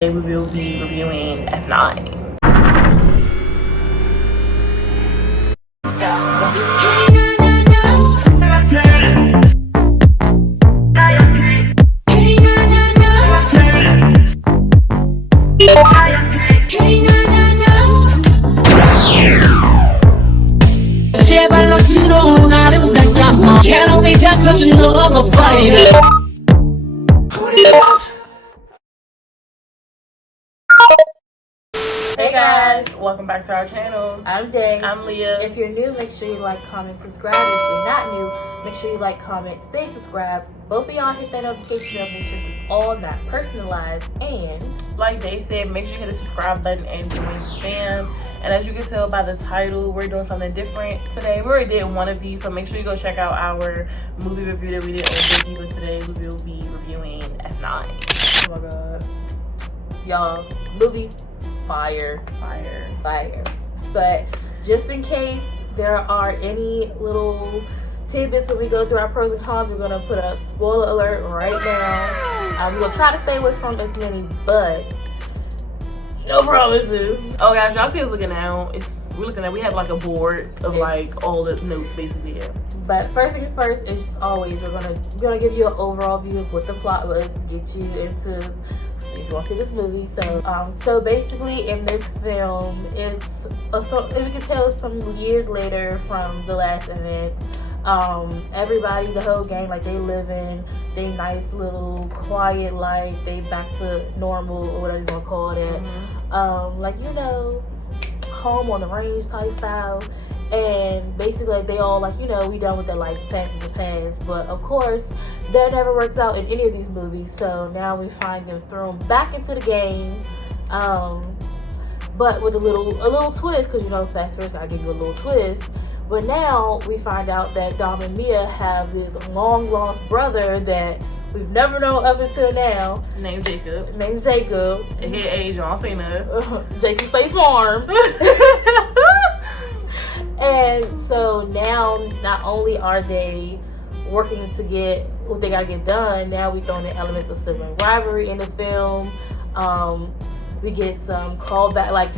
We will be reviewing F9. 제발 너처럼 아름답게 Can't hold me down cause you know I'm a fighter. Hey guys, welcome back to our channel. I'm Day. I'm Leah. If you're new, make sure you like, comment, subscribe. If you're not new, make sure you like, comment, stay subscribed. Both of y'all hit that notification bell. Make sure it's all not personalized. And like they said, make sure you hit the subscribe button and join the fam. And as you can tell by the title, we're doing something different today. We already did one of these, so make sure you go check out our movie review that we did on Disney. But today we will be reviewing F9. oh my god, y'all, movie fire. But just in case there are any little tidbits when we go through our pros and cons, we're gonna put a spoiler alert right now. We're gonna try to stay away from as many, but no promises. Oh guys, y'all see us looking now. We have like a board of like all the notes basically here. But first thing first is always we're gonna give you an overall view of what the plot was to get you into if you want to see this movie. So basically in this film, it's if you can tell some years later from the last event. Everybody, the whole gang, like they live in they nice little quiet life. They back to normal or whatever you want to call it. Like, you know, home on the range type style. And basically like, they all like, you know, we done with that life, past in the past. But of course that never works out in any of these movies, so now we find them thrown back into the game, but with a little twist, because you know Fast Saga, gotta give you a little twist. But now we find out that Dom and Mia have this long lost brother that we've never known up until now, Named Jacob. And His age on Cena. Jacob State Farm. And so now not only are they working to get what they gotta get done, now we throwing in elements of sibling rivalry in the film. We get some callback, like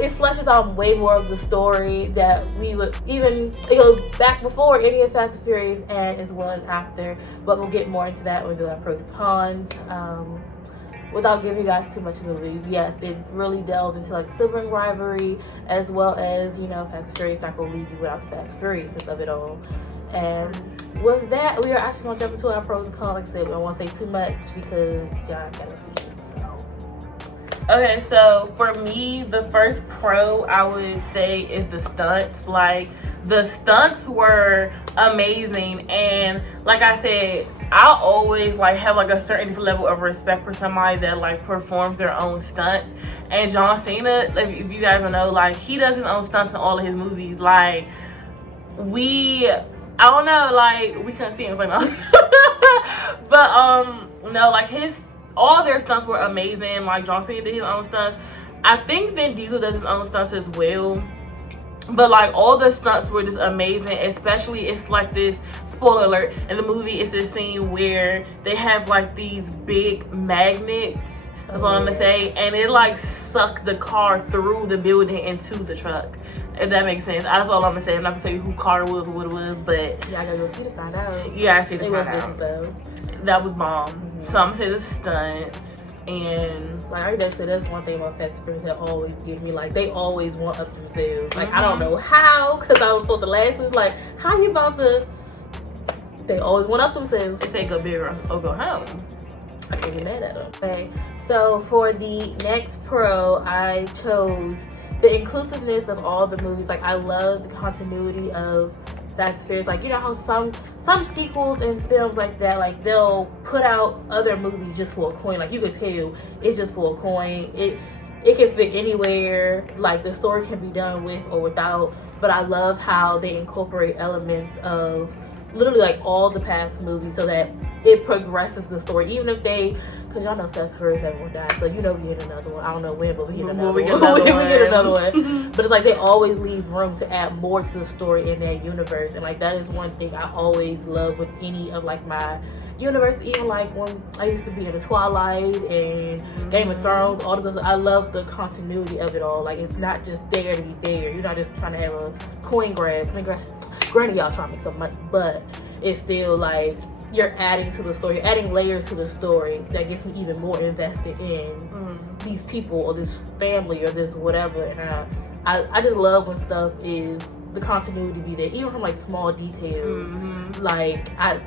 it fleshes out way more of the story that we would it goes back before any of Fast and Furious and as well as after, but we'll get more into that when we do our pros and cons. Without giving you guys too much of the movie, yes, it really delves into like sibling rivalry as well as, you know, Fast and Furious not gonna leave you without the Fast and Furiousness of it all. And with that, we are actually gonna jump into our pros and cons. Like I said, we don't want to say too much because y'all gotta see it. So. Okay, so for me, the first pro I would say is the stunts. Like the stunts were amazing, and like I said, I always like have like a certain level of respect for somebody that like performs their own stunts. And John Cena, if you guys don't know, like he does his own stunts in all of his movies. Like I don't know, like we couldn't see him, like no. But no, like all their stunts were amazing. Like John Cena did his own stunts. I think Vin Diesel does his own stunts as well. But like all the stunts were just amazing. Especially it's like this spoiler alert in the movie. It's this scene where they have like these big magnets. That's all I'm gonna say. And it like sucked the car through the building into the truck. If that makes sense. That's all I'm gonna say. I'm not gonna tell you who car it was or what it was, but yeah, I gotta go see to find out. You gotta see to find out. Though. That was bomb. So I'm gonna say the stunts. And like I already said, that's one thing about Fast and Furious that always gives me, like they always want up themselves. Like I don't know how, because I thought the last was like, how you about to? They always want up themselves. They say go big or go home. I can't get mad at them. Okay, so for the next pro, I chose the inclusiveness of all the movies. Like I love the continuity of Fast and Furious. Like you know how some sequels and films like that, like they'll put out other movies just for a coin. Like you could tell it's just for a coin. It can fit anywhere. Like the story can be done with or without. But I love how they incorporate elements of literally like all the past movies so that it progresses the story. Even if they, because y'all know Fast Furious, everyone dies, so you know we get another one. I don't know when, but we get another one. We get another one. But it's like they always leave room to add more to the story in that universe, and like that is one thing I always love with any of like my universe. Even like when I used to be in the Twilight and Game of Thrones, all of those, I love the continuity of it all. Like it's not just there to be there. You're not just trying to have a coin grab. Granted, y'all trying to make some money, but it's still like you're adding to the story. You're adding layers to the story that gets me even more invested in these people or this family or this whatever. And I just love when stuff is the continuity be there, even from like small details. Like I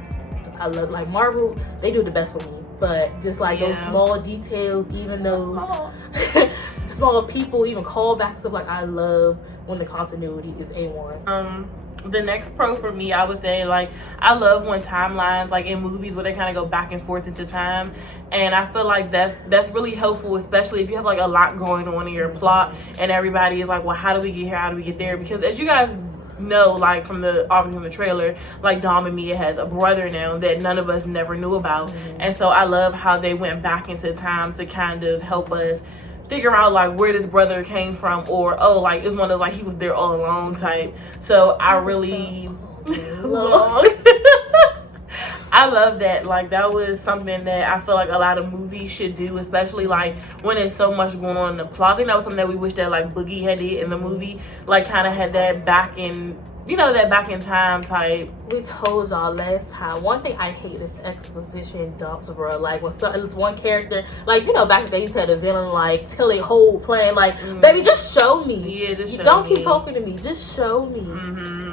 love like Marvel, they do the best for me. But just like those small details, even those small people, even callbacks, stuff like I love when the continuity is A1. The next pro for me, I would say, like, I love when timelines, like in movies where they kind of go back and forth into time, and I feel like that's really helpful, especially if you have like a lot going on in your plot and everybody is like, well, how do we get here, how do we get there? Because as you guys know, like obviously from the trailer, like Dom and Mia has a brother now that none of us never knew about, and so I love how they went back into time to kind of help us figure out like where this brother came from, or like it's one of those like he was there all along type. So I really I love that. Like that was something that I feel like a lot of movies should do, especially like when there's so much going on in the plot. I think that was something that we wish that like Boogie had did in the movie, like kind of had that back in, you know, that back in time type. We told y'all last time, one thing I hate is exposition dumps, bro. Like when it's one character, like, you know, back in the day you said a villain like tell a whole plan, like baby, just show me. Yeah, just show don't me. Keep talking to me, just show me.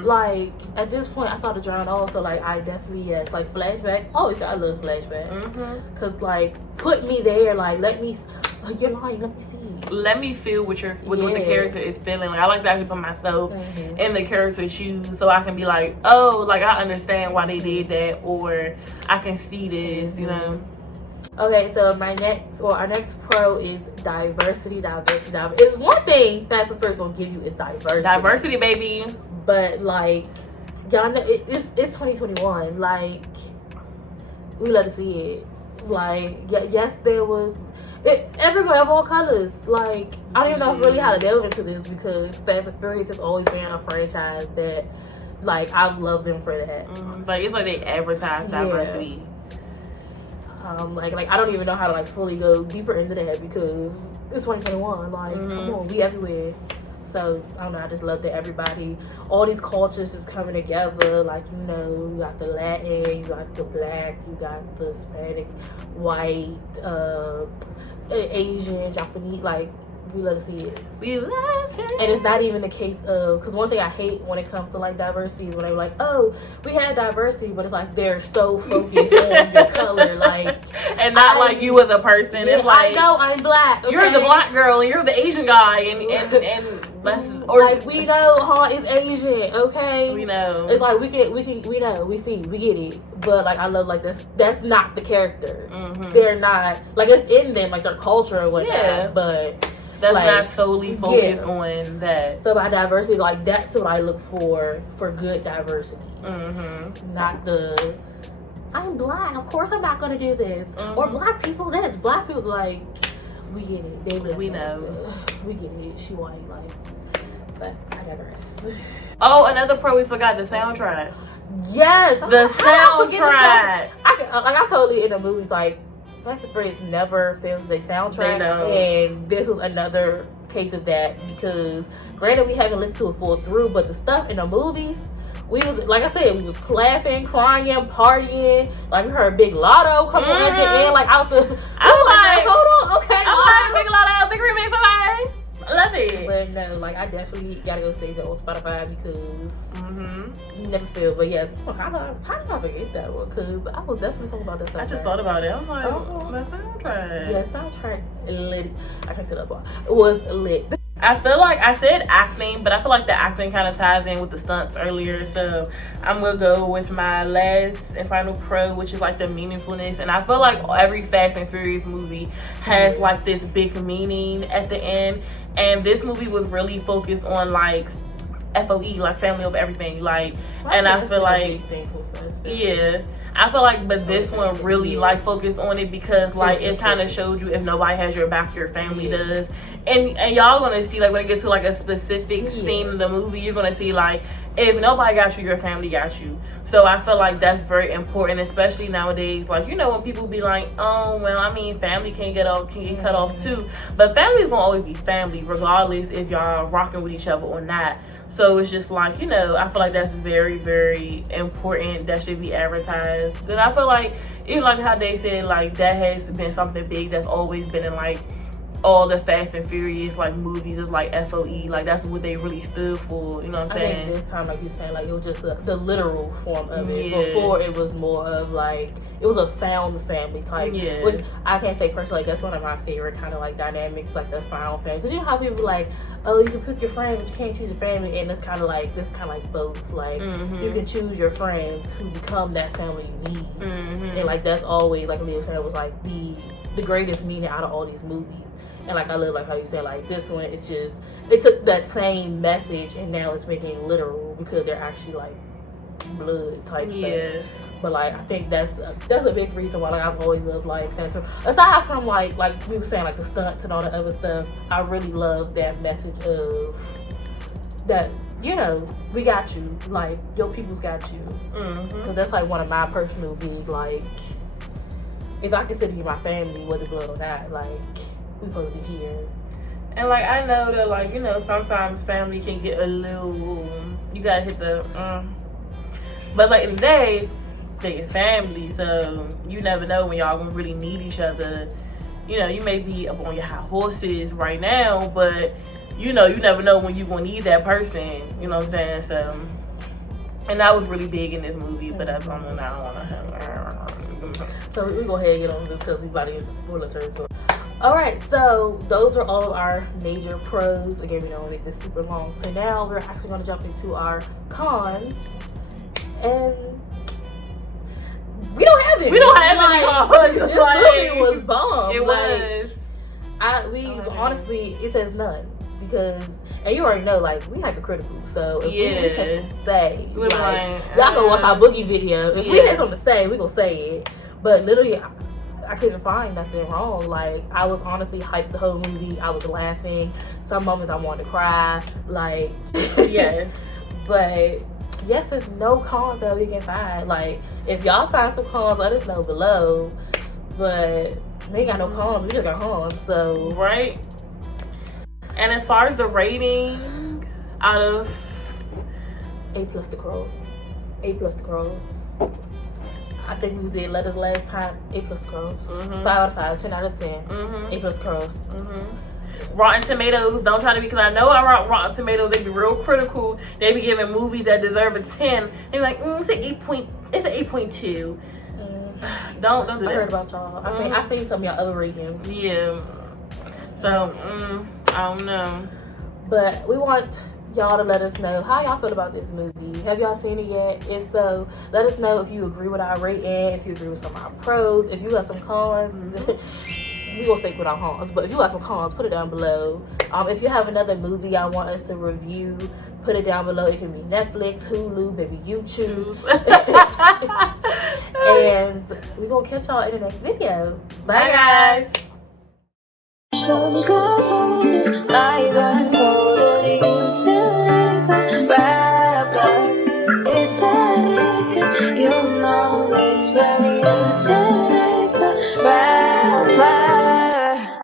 Like at this point I saw the journal also, like I definitely like flashbacks. Always I love flashbacks because like put me there, like let me you're lying, let me see, let me feel what the character is feeling. Like I like to actually put myself in the character's shoes so I can be like, oh, like I understand why they did that, or I can see this, you know. Okay, so our next pro is diversity. It's one thing that's the first gonna give you is diversity, baby. But like y'all know it's 2021, like we love to see it. Like yes, there was everybody of all colors. Like I don't even know really how to delve into this because Fast and Furious has always been a franchise that like I love them for that. Like it's like they advertise diversity. Like I don't even know how to like fully go deeper into that because it's 2021. Like come on, we everywhere. So I don't know, I just love that everybody, all these cultures is coming together. Like, you know, you got the Latin, you got the black, you got the Hispanic, white, Asian, Japanese. Like we love to see it. We love it. And it's not even the case of, because one thing I hate when it comes to like diversity is when they're like, oh, we have diversity, but it's like they're so focused on your color, like, and not like you as a person. Yeah, it's like, I know I'm black. Okay? You're the black girl and you're the Asian guy, and let's, or like we know Han is Asian, okay? We know. It's like we know, we see, we get it. But like I love like that's not the character. They're not like it's in them, like their culture or whatnot. But that's like, not solely focused on that. So by diversity, like that's what I look for good diversity. Not the I'm black, of course I'm not gonna do this. Or black people this. Black people like we get it. They we know. We get it. She white, like, but I digress. Oh, another pro we forgot, the soundtrack. Yes, the soundtrack. I told you in the movies, like Fast and Furious never films their soundtrack, and this was another case of that because granted we haven't listened to it full through, but the stuff in the movies, we was like I said, we was laughing, crying, partying. Like we heard Big Lotto come on at the end, like out the. I was like, hold on, okay. I'm like Big Lotto, Big Remake, bye. I love it. But no, like I definitely gotta go save it on Spotify because you never feel. But yes, how did I forget that one? Because I was definitely talking about that soundtrack. I just thought about it. I'm like, the soundtrack. Yeah, soundtrack lit. I can't say that part. It was lit. I feel like I said acting, but I feel like the acting kind of ties in with the stunts earlier. So I'm gonna go with my last and final pro, which is like the meaningfulness. And I feel like every Fast and Furious movie has like this big meaning at the end. And this movie was really focused on like FOE, like family over everything. Like, and I feel like, yeah. I feel like, but this one really like focused on it because like it kind of showed you if nobody has your back, your family does. And y'all gonna see like when it gets to like a specific scene in the movie, you're gonna see like if nobody got you, your family got you. So I feel like that's very important, especially nowadays. Like, you know, when people be like, oh well, I mean, family can get cut off too, but family's gonna always be family regardless if y'all rocking with each other or not. So it's just like, you know, I feel like that's very, very important. That should be advertised. And I feel like, even like how they said, like, that has been something big that's always been in, like, all the Fast and Furious, like, movies is, like, FOE. Like, that's what they really stood for. You know what I'm saying? I think this time, like you saying, like, it was just the literal form of it. Before, it was more of, like, it was a found family type. Yeah. Which I can't say personally, like, that's one of my favorite kind of, like, dynamics, like, the found family. Because you know how people like, oh, you can pick your friends, but you can't choose your family. And it's kind of like, both. Like, you can choose your friends who become that family you need. And, like, that's always, like Leah said, was, like, the greatest meaning out of all these movies. And like I love like how you said like this one, it's just it took that same message and now it's making it literal because they're actually like blood type stuff. But like I think that's a big reason why like I've always loved like Phantom. Aside from like we were saying like the stunts and all the other stuff, I really love that message of that, you know, we got you, like your people's got you. Because that's like one of my personal big like, if I consider you my family, whether blood or not, like we supposed to be here. And like I know that like, you know, sometimes family can get a little, you gotta hit the but like in the day they're your family, so you never know when y'all gonna really need each other. You know, you may be up on your high horses right now, but you know, you never know when you gonna need that person, you know what I'm saying? So, and that was really big in this movie, but that's something I don't wanna so we go ahead and get on this because we about to get the spoiler territory. Alright, so those are all of our major pros. Again, we don't want to make this super long. So now we're actually going to jump into our cons. And we don't have any. We don't have any cons. This movie was bomb. It was. Honestly, it says none. Because, and you already know, like, we hypercritical. So if we have to say, like, y'all go watch our Boogie video. If we have something to say, we gonna say it. But literally, I couldn't find nothing wrong. Like, I was honestly hyped the whole movie. I was laughing. Some moments I wanted to cry. Like, yes. But, yes, there's no cons that we can find. Like, if y'all find some cons, let us know below. But we ain't got no cons. We just got cons. So, right. And as far as the rating, out of A+ the Crows. A+ the Crows. I think we did Letters last time. A+ Crows. 5 out of 5. 10 out of 10. A+ Crows. Rotten Tomatoes. Don't try to be, because I know I Rotten Tomatoes. They be real critical. They be giving movies that deserve a 10. They be like, it's an 8.2. Don't do that. I heard about y'all. I seen some of y'all other ratings. Yeah. So I don't know. But we want y'all to let us know how y'all feel about this movie. Have y'all seen it yet? If so, let us know if you agree with our rating, if you agree with some of our pros, if you got some cons. We gonna stick with our cons, but if you got some cons, put it down below. If you have another movie y'all want us to review, put it down below. It can be Netflix, Hulu, baby, you choose. And we gonna catch y'all in the next video. Bye guys.